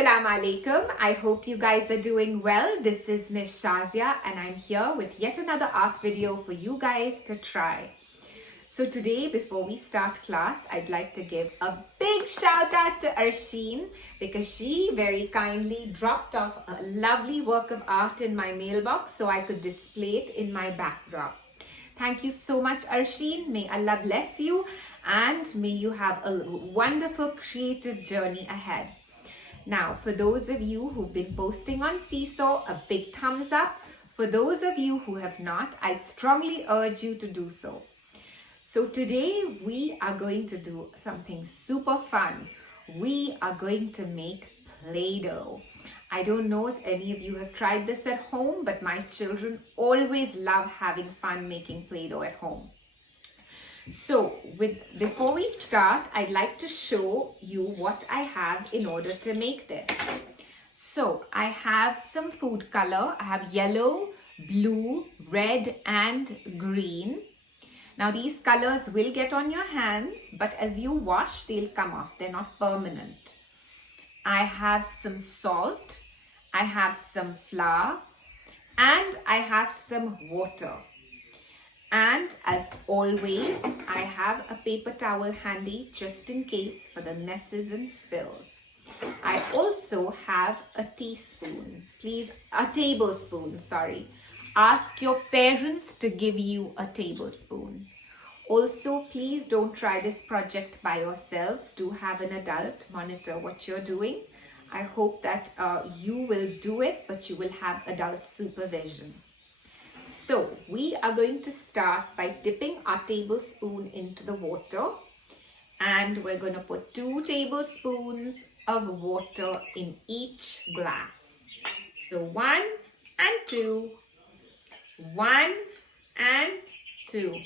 Assalamu alaikum. I hope you guys are doing well. This is Miss Shazia and I'm here with yet another art video for you guys to try. So today, before we start class, I'd like to give a big shout out to Arsheen because she very kindly dropped off a lovely work of art in my mailbox so I could display it in my backdrop. Thank you so much, Arsheen. May Allah bless you and may you have a wonderful creative journey ahead. Now, for those of you who've been posting on Seesaw, a big thumbs up. For those of you who have not, I'd strongly urge you to do so. So today we are going to do something super fun. We are going to make Play-Doh. I don't know if any of you have tried this at home, but my children always love having fun making Play-Doh at home. So before we start, I'd like to show you what I have in order to make this. So I have some food color. I have yellow, blue, red and green. Now these colors will get on your hands, but as you wash, they'll come off. They're not permanent. I have some salt, I have some flour, and I have some water. And as always, I have a paper towel handy just in case for the messes and spills. I also have a tablespoon, sorry. Ask your parents to give you a tablespoon. Also, please don't try this project by yourselves. Do have an adult monitor what you're doing. I hope that you will do it, but you will have adult supervision. So we are going to start by dipping our tablespoon into the water, and we're going to put 2 tablespoons of water in each glass. So 1 and 2, 1 and 2.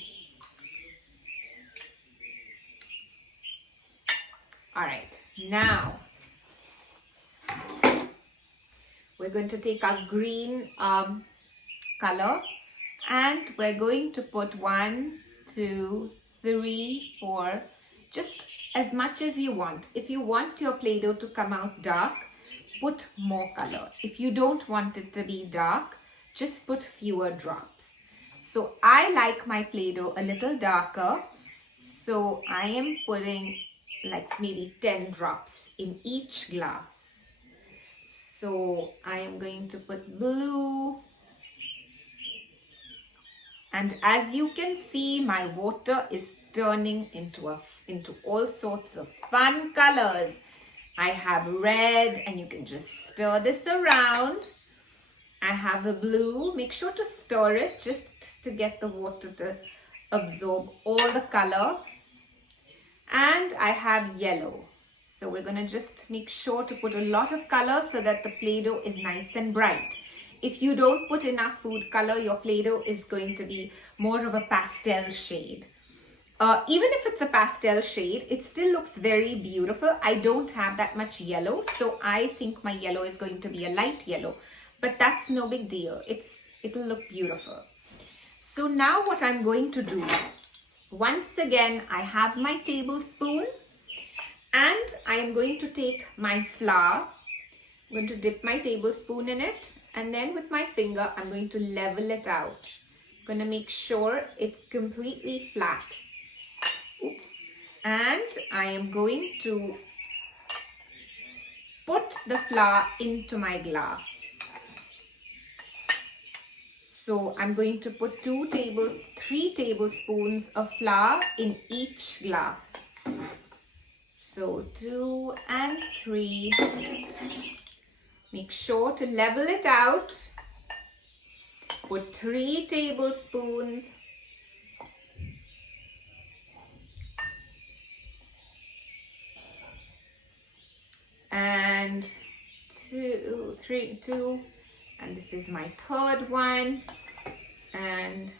All right, now we're going to take our green color and we're going to put 1, 2, 3, 4, just as much as you want. If you want your Play-Doh to come out dark, put more color. If you don't want it to be dark, just put fewer drops. So I like my Play-Doh a little darker, so I am putting like maybe 10 drops in each glass. So I am going to put blue. And as you can see, my water is turning into all sorts of fun colors. I have red, and you can just stir this around. I have a blue. Make sure to stir it just to get the water to absorb all the color. And I have yellow. So we're going to just make sure to put a lot of color so that the Play-Doh is nice and bright. If you don't put enough food color, your Play-Doh is going to be more of a pastel shade. Even if it's a pastel shade, it still looks very beautiful. I don't have that much yellow, so I think my yellow is going to be a light yellow. But that's no big deal. It'll look beautiful. So now what I'm going to do, once again, I have my tablespoon and I am going to take my flour. I'm going to dip my tablespoon in it, and then with my finger, I'm going to level it out. I'm going to make sure it's completely flat. Oops. And I am going to put the flour into my glass. So I'm going to put 3 tablespoons of flour in each glass. So 2 and 3. Make sure to level it out. Put 3 tablespoons. And 2, and this is my third one. And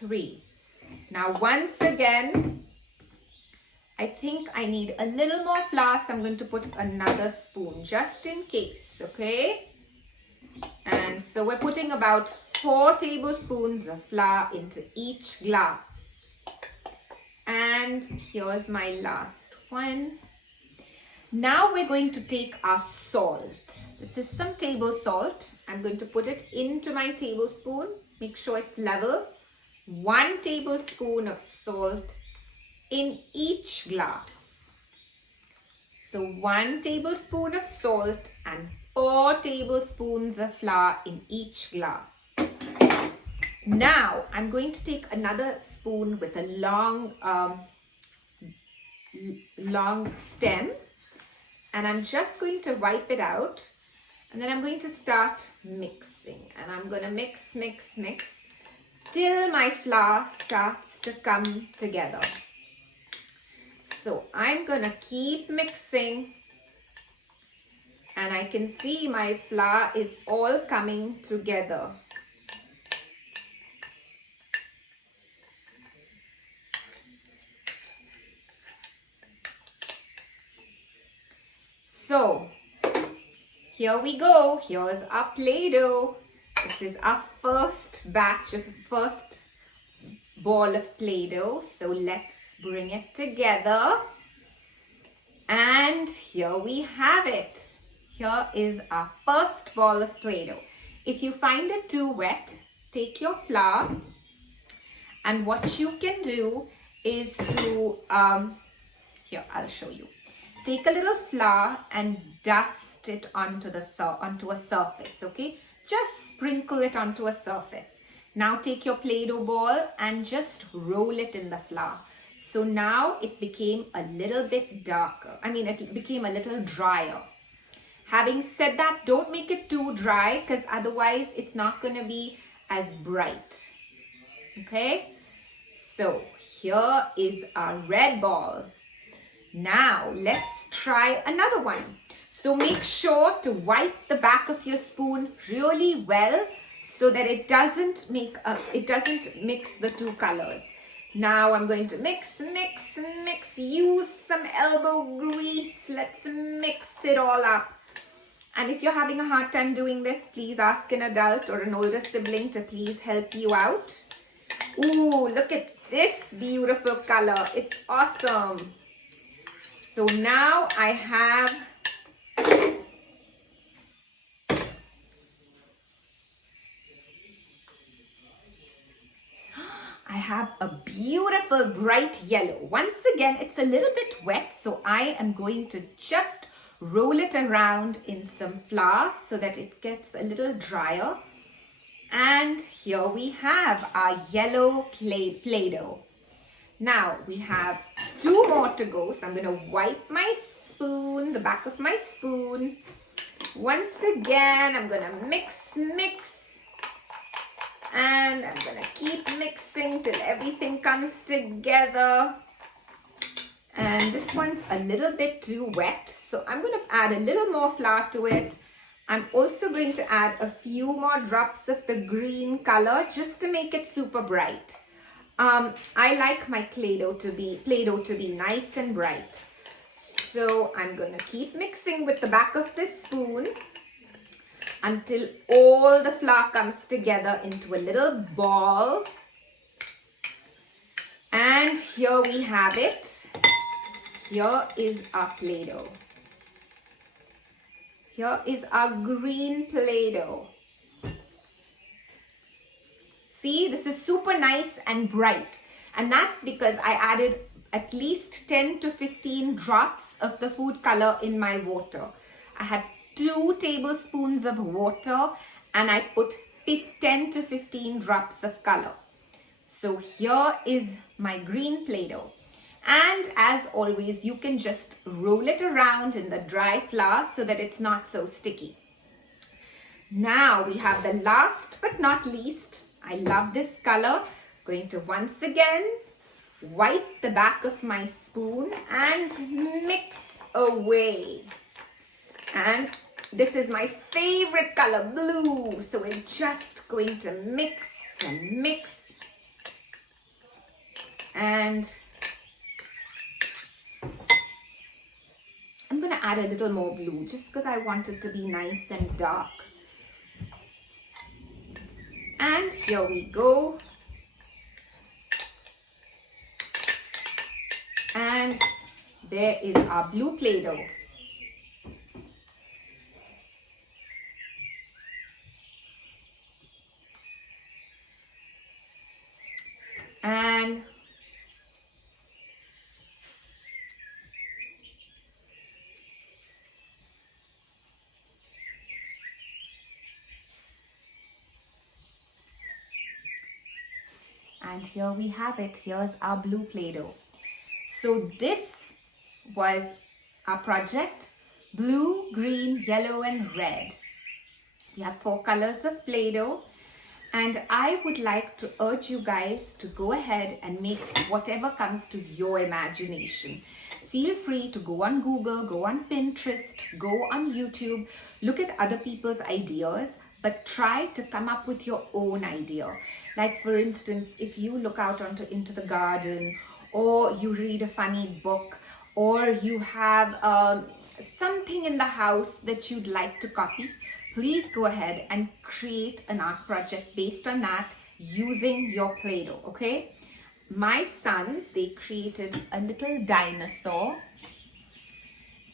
3. Now once again, I think I need a little more flour, so I'm going to put another spoon just in case, okay? And so we're putting about 4 tablespoons of flour into each glass. And here's my last one. Now we're going to take our salt. This is some table salt. I'm going to put it into my tablespoon. Make sure it's level. 1 tablespoon of salt in each glass. So 1 tablespoon of salt and 4 tablespoons of flour in each glass. Now I'm going to take another spoon with a long stem, and I'm just going to wipe it out, and then I'm going to start mixing, and I'm going to mix till my flour starts to come together. So I'm going to keep mixing, and I can see my flour is all coming together. So here we go. Here's our Play-Doh. This is our first ball of Play-Doh. So let's bring it together. And here we have it. Here is our first ball of Play-Doh. If you find it too wet, take your flour, and what you can do is to, here I'll show you. Take a little flour and dust it onto a surface, okay? Just sprinkle it onto a surface. Now take your Play-Doh ball and just roll it in the flour. So now it became a little bit darker. It became a little drier. Having said that, don't make it too dry, because otherwise it's not going to be as bright. Okay? So here is our red ball. Now let's try another one. So make sure to wipe the back of your spoon really well so that it doesn't mix the two colors. Now I'm going to mix. Use some elbow grease. Let's mix it all up. And if you're having a hard time doing this, please ask an adult or an older sibling to please help you out. Ooh, look at this beautiful color. It's awesome. So now I have a beautiful bright yellow. Once again, it's a little bit wet, so I am going to just roll it around in some flour so that it gets a little drier. And here we have our yellow Play-Doh. Now we have 2 more to go, so I'm going to wipe my spoon, the back of my spoon. Once again, I'm going to mix, and I'm going to keep mixing till everything comes together. And this one's a little bit too wet, so I'm going to add a little more flour to it. I'm also going to add a few more drops of the green color just to make it super bright. I like my Play-Doh to be nice and bright. So I'm going to keep mixing with the back of this spoon until all the flour comes together into a little ball. And here we have it. Here is our Play-Doh. Here is our green Play-Doh. See, this is super nice and bright, and that's because I added at least 10 to 15 drops of the food color in my water. I had 2 tablespoons of water and I put 10 to 15 drops of color. So here is my green Play-Doh. And as always, you can just roll it around in the dry flour so that it's not so sticky. Now we have the last but not least. I love this color. Going to once again wipe the back of my spoon and mix away. And this is my favorite color, blue. So we're just going to mix and mix. And I'm going to add a little more blue just because I want it to be nice and dark. And here we go. And there is our blue Play-Doh. And here we have it. Here's our blue Play-Doh. So this was our project: blue, green, yellow, and red. We have 4 colors of Play-Doh. And I would like to urge you guys to go ahead and make whatever comes to your imagination. Feel free to go on Google, go on Pinterest, go on YouTube, look at other people's ideas, but try to come up with your own idea. Like for instance, if you look out into the garden, or you read a funny book, or you have something in the house that you'd like to copy, please go ahead and create an art project based on that using your Play-Doh, okay? My sons, they created a little dinosaur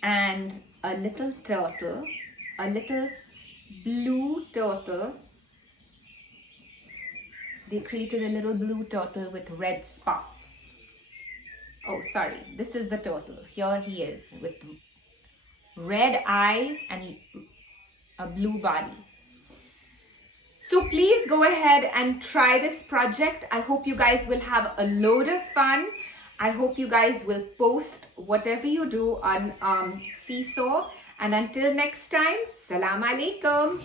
and a little turtle, a little blue turtle. They created a little blue turtle with red spots. Oh, sorry, this is the turtle. Here he is with red eyes and a blue body. So please go ahead and try this project. I hope you guys will have a load of fun. I hope you guys will post whatever you do on Seesaw. And until next time, Salam Alaikum.